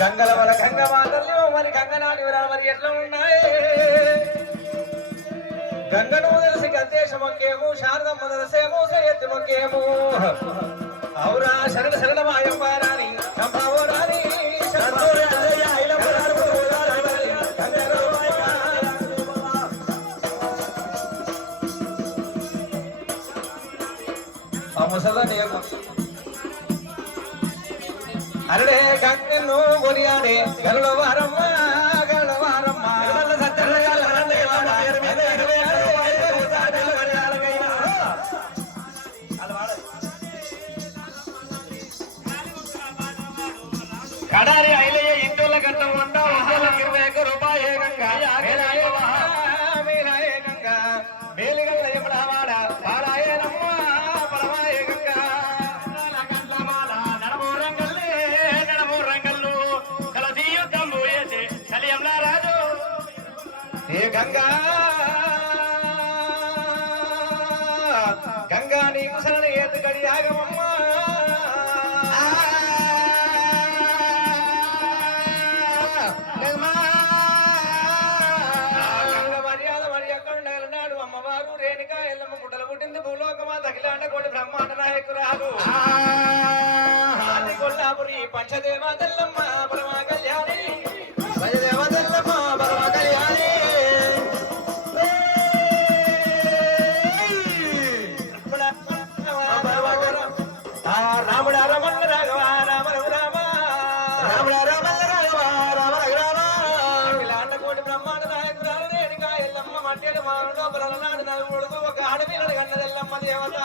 గంగల మన గంగ మాతల్ని మరి గంగనాడి మరి ఎట్లా ఉన్నాయి. గంగను తెలిసి గద్దేశ మొక్కేము శారదమ్మ తెలిసేమో సరియత్తి మొక్కేము. అవురా శరణ శరణ మాయమ్మారాని చంపావో రాని అరడే గంగను కొనియాడే గరుడ వారమ్మా గుడ్డలు పుట్టింది భూలోకమా? తగిలాండ కోటి బ్రహ్మాండ నాయకురాలు. కొల్లాపురి పంచదేవ తెల్లమ్మ పరమ కళ్యాణి. పంచదేవ తెల్లమ్మ పరమ కళ్యాణి. రాముడ రమణ రాఘవ రామ రామ. రాముడ రమణ రాఘవ రామ రామ. అఖిలాండ కోటి బ్రహ్మాండ నాయకురాలు ఎల్లమ్మ మట్టెడు మారుడు బలనాడు నలుగుడుకు ఒక ఆడపిల్లడు కన్నదెల్లమ్మ దేవత.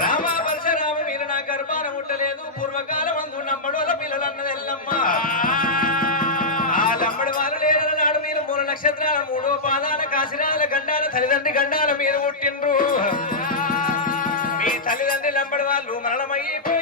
రామ పరశురామ మీరు నా గర్భాన ముట్టలేదు. పూర్వకాలం అందు నమ్మడోల పిల్లలు అన్నదెల్లమ్మ ఆ లమ్మడి వాళ్ళు లేరు నాడు మీరు మూడు నక్షత్రాల మూడో పాదాల కాసిరాల గండాల తల్లిదండ్రి గండాల మీరు పుట్టిండ్రు. మీ తల్లిదండ్రి లంబడి వాళ్ళు మరణమయ్యిపోయి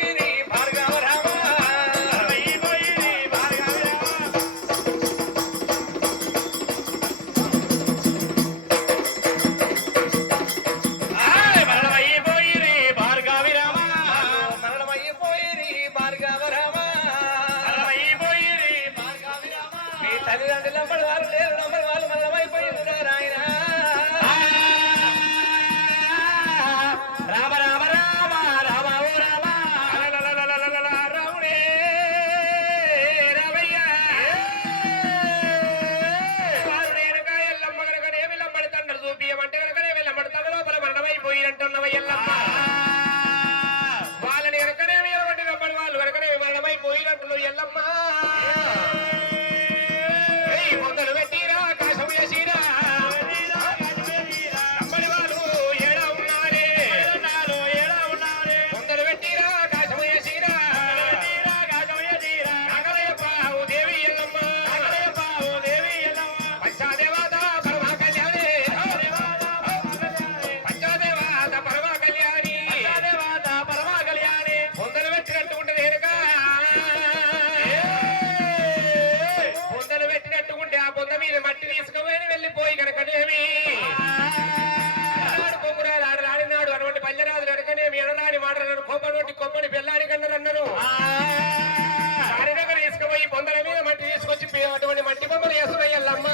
మంది మట్టి బొమ్మను వేసువయ్యల్లమ్మా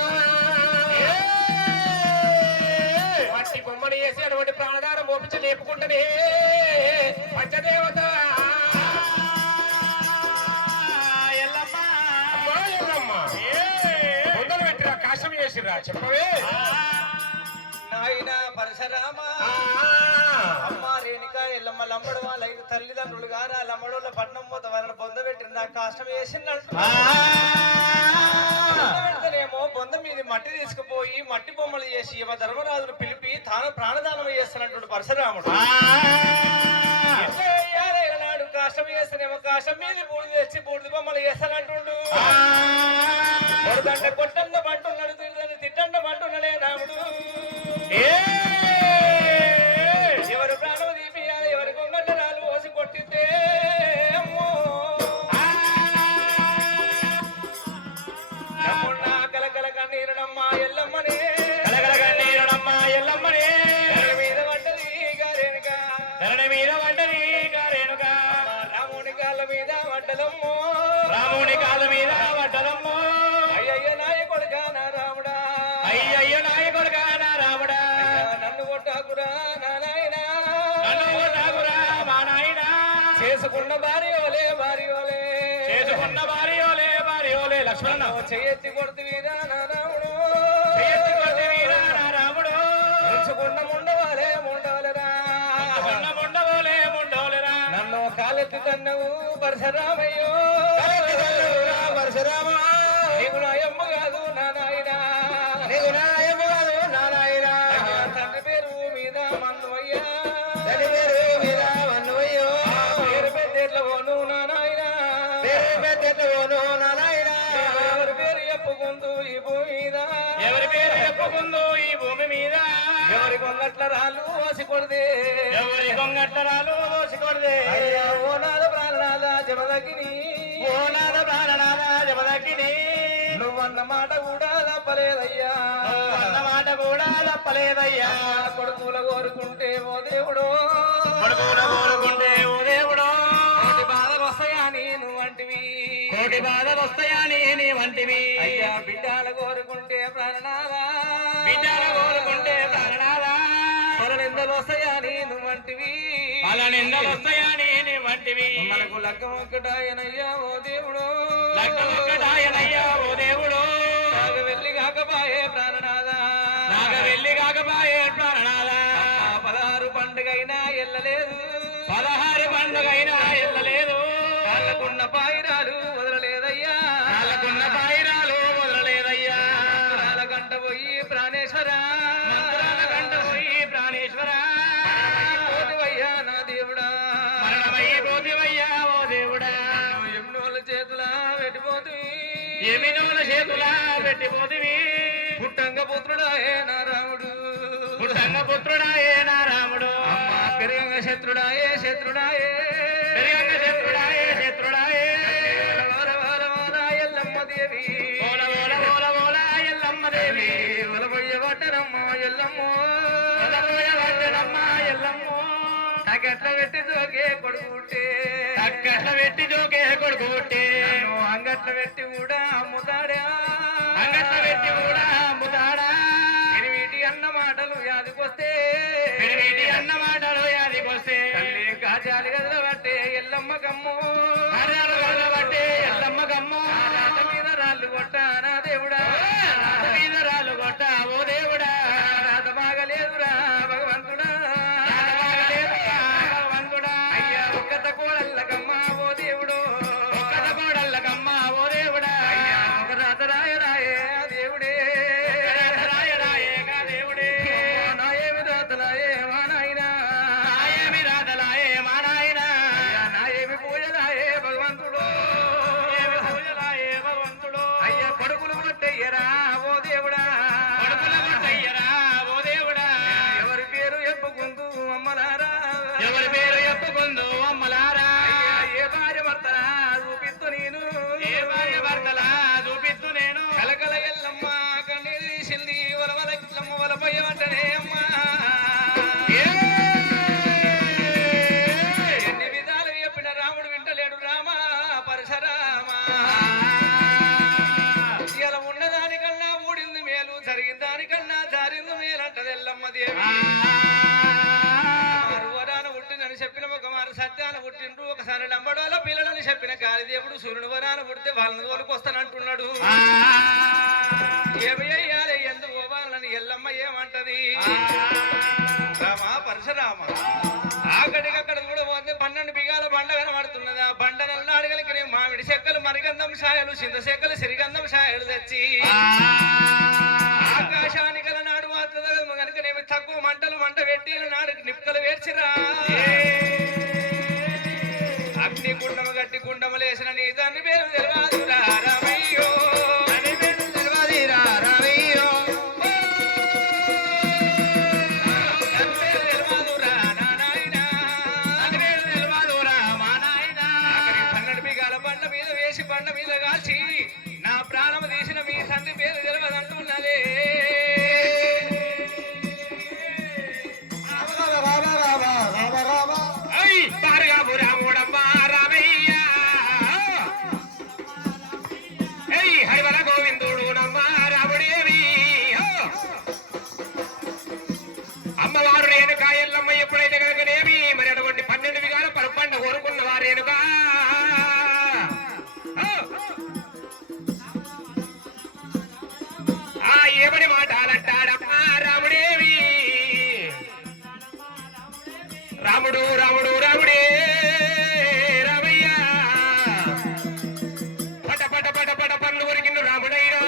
మట్టి బొమ్మలు వేసి అటువంటి ప్రాణారం ఓపించి లేపుకుంటనే పంచదేవత. చెప్పవే. రేణిక ఎల్లమ్మ తల్లిదండ్రులు గారు ఆ లమ్మడోళ్ళ పట్నం పోత వాళ్ళని పొందబెట్టిన కాష్టం వేసిందంటే వెంటనేమో బొంద మీద మట్టి తీసుకుపోయి మట్టి బొమ్మలు చేసి యమ ధర్మరాజును పిలిపి తాను ప్రాణదానం చేస్తున్నటువంటి పరశురాముడు. నాడు కాష్టం చేస్తేనేమో కాష్టం మీద బూడిద తెచ్చి బూడిద బొమ్మలు చేస్తానంటుండు. కొట్టండ పంటున్నాడు తిట్టండ పంటున్నాడే రాముడు. ఏ, చేసుకున్న భార్యోలే భార్యోలే చేసుకున్న భార్యోలే భార్యోలే లక్ష్మణ చేయెత్తి కొడుతువీరా నా రాముడు. చేతి కొట్టి వీరా రాముడు. ఉంచుకున్న ముండవాలే ముండవలరా ముండవోలే ముండోలేరా నన్ను కాలెత్తి తన్నవు పరశరామయ్యో. పరశురామ. కొంగట్ల రాళ్ళు వాసి కొడితే ఎవరి కొంగట్టరాలు దోసికొడదే అయ్యా ఓ నాద ప్రాణనాద జమదగిని. ఓ నాద ప్రాణనాద జమదగ్గిని నువ్వన్న మాట కూడా తప్పలేదయ్యా. అన్న మాట కూడా తప్పలేదయ్యా. కొడుకుల కోరుకుంటే ఓ దేవుడు. లగ్గం ఒక్కటాయనయ్యా ఓ దేవుడు. లక్కలక్కడాయనయ్యా ఓ దేవుడు. నాకు వెళ్ళి కాకపాయే ప్రాణనాదా నాగ వెళ్ళి కాకపాయే ప్రాణనాదా ఆ పదహారు పండుగైనా ఎల్లలేదు. ఎమినోల చేతులా పెట్టిపోతివి పుట్టంగ పుత్రుడాయే నా రాముడు పుట్టంగ పుత్రుడాయే నా రాముడు అమ్మా పెరిగంగ శత్రుడాయే. శత్రుడాయే పెరిగంగ శత్రుడాయే. శత్రుడాయే వార వార వార ఎల్లమ్మ దేవి ఓల ఓల ఓల ఓల ఎల్లమ్మ దేవి వలబొయ్య పట్టనమ్మ ఎల్లమ్మో నాకెట్ల పెట్టి జోగే కొడుకుంటే అక్కట్ల పెట్టి జోకే కొడుకు పుట్టే నన్ను అంగట్ల పెట్టి కూడా ಮುದಾಡ చెప్పిన ఒక మారు సత్యాన్ని పుట్టిండ్రు. ఒకసారి లంబడోల పిల్లలని చెప్పిన కాళీదేవుడు సూర్యుడు వరాన పుడితే వాళ్ళని తోలుకొస్తానంటున్నాడు. ఏమి అయ్యాలి ఎందుకు పోవాలని ఎల్లమ్మ ఏమంటది? రామా పరశురామ? ఆకటికి అక్కడ కూడా పోతే పన్నెండు బిగాల బండ కనబడుతున్నది. ఆ బండ నల్లాడగలికి మామిడి చెక్కలు మరిగంధం సాయలు చింత చెక్కలు సిరిగంధం సాయలు తెచ్చి ఆకాశానికి నాడు మాత్రం కనుకనేమి తక్కువ మంటలు మంట పెట్టి నాడు నిప్పుకలు వేర్చిరా. చేసిన నీ దాన్ని పేరు తెలియదురా రాముడు రాముడు రాముడే రామయ్య. పట పట పట పట పన్ను కొరికిండు రాముడైనా.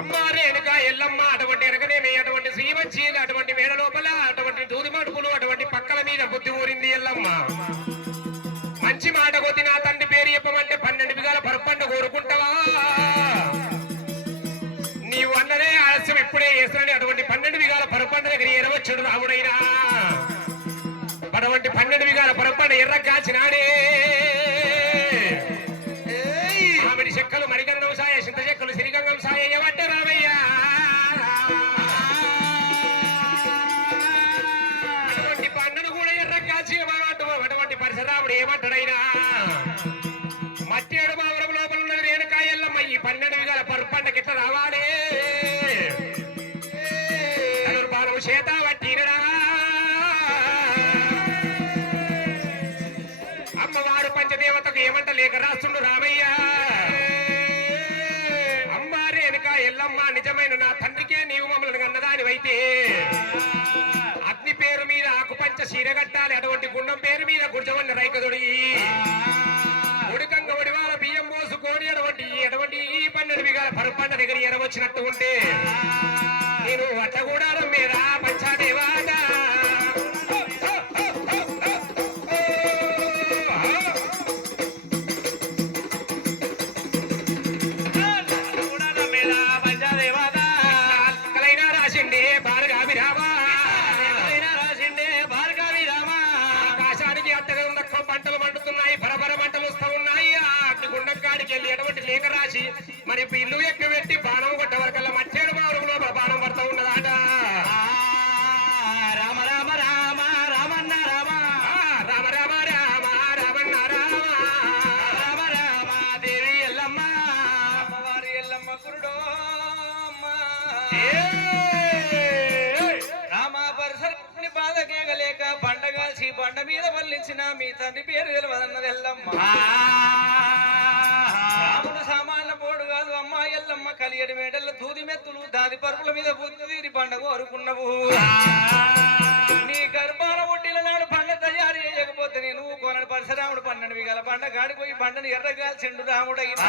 అమ్మ రేణుక ఎల్లమ్మ అటువంటి ఎరగనేమి అటువంటి శ్రీవచ్చీలు అటువంటి మేడ లోపల అటువంటి దూది మడుపులు అటువంటి పక్కల మీద బుద్ధి ఊరింది ఎల్లమ్మ. మంచి మాట కొద్ది నా తండ్రి పేరు చెప్పమంటే పన్నెండు బిగాల పరపంట కోరుకుంటావా? నీవు అన్నదే ఆలస్యం ఇప్పుడే చేస్తున్నాడు అటువంటి పన్నెండు విగాల పరపండ దగ్గర ఎరవచ్చుడు రాముడైనా. అటువంటి పన్నెండు విగాల పరపండ ఎర్ర కాచినాడే. మామిడి చెక్కలు మరిగంధం సాయ చింత చెక్కలు సిరిగంగం సాయ ఏమంటే రామయ్య! అటువంటి పండును కూడా ఎర్ర కాచి అటువంటి పరిసరాముడు ఏమంటాడైనా? మట్టేడు మావరం లోపల ఉన్నది రేణుకాయల్లమ్మ ఈ పన్నెండు విగాల పరుపండ గిట్ట రావాలి. గుర్జవన్న రైకదుడి ఉడికంగ ఒడివాల బియ్యం మోసుకొని అటువంటి ఎటువంటి ఈ పన్నెండు బిగాల పరుపండ దగ్గర ఎరవచ్చినట్టు ఉంటే. రాసి మరి ఇల్లు ఎక్కి పెట్టి బాణం కొట్ట వరకల్లా మచ్చేడు మావరంలో బాణం పడతా ఉన్నదాట రామ రామ రామ రామన్న రామ రామ రామ రామ రామన్న రామ రామ రామ దేవి ఎల్లమ్మ అమ్మవారి ఎల్లమ్మ. ఏయ్! రామ పరిసరాన్ని బాధకేగలేక బండగాల్చి బండ మీద వల్లించిన మీ తండ్రి పేరు తెలవదన్నది ఎల్లమ్మ ఏడు మేడల మెత్తులు దాది పరుపుల మీద బుద్ధి తీరి పండగ కోరుకున్నవు నీ గర్భాల ఒడ్డీల నాడు పండ తయారు చేయకపోతే నేను కొనడు పరశురాముడు పన్నెండు గల పండ కాడిపోయి పండని ఎర్రగా చెండు రాముడైనా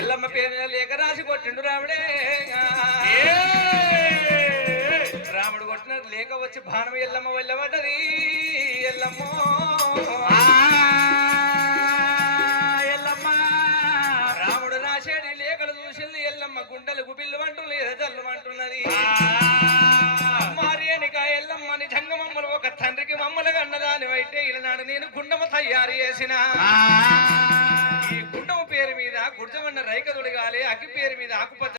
ఎల్లమ్మ పేరు లేక రాసి కొట్టిండు రాముడే. రాముడు కొట్టిన లేక వచ్చి భానం ఎల్లమ్మ వెళ్ళబడ్డది ఎల్లమ్మో. తయారు చేసిన. ఈ గుండమ పేరు మీద గుర్జమన్న రైకదుడు గాలి అగ్గి పేరు మీద ఆకుపచ్చ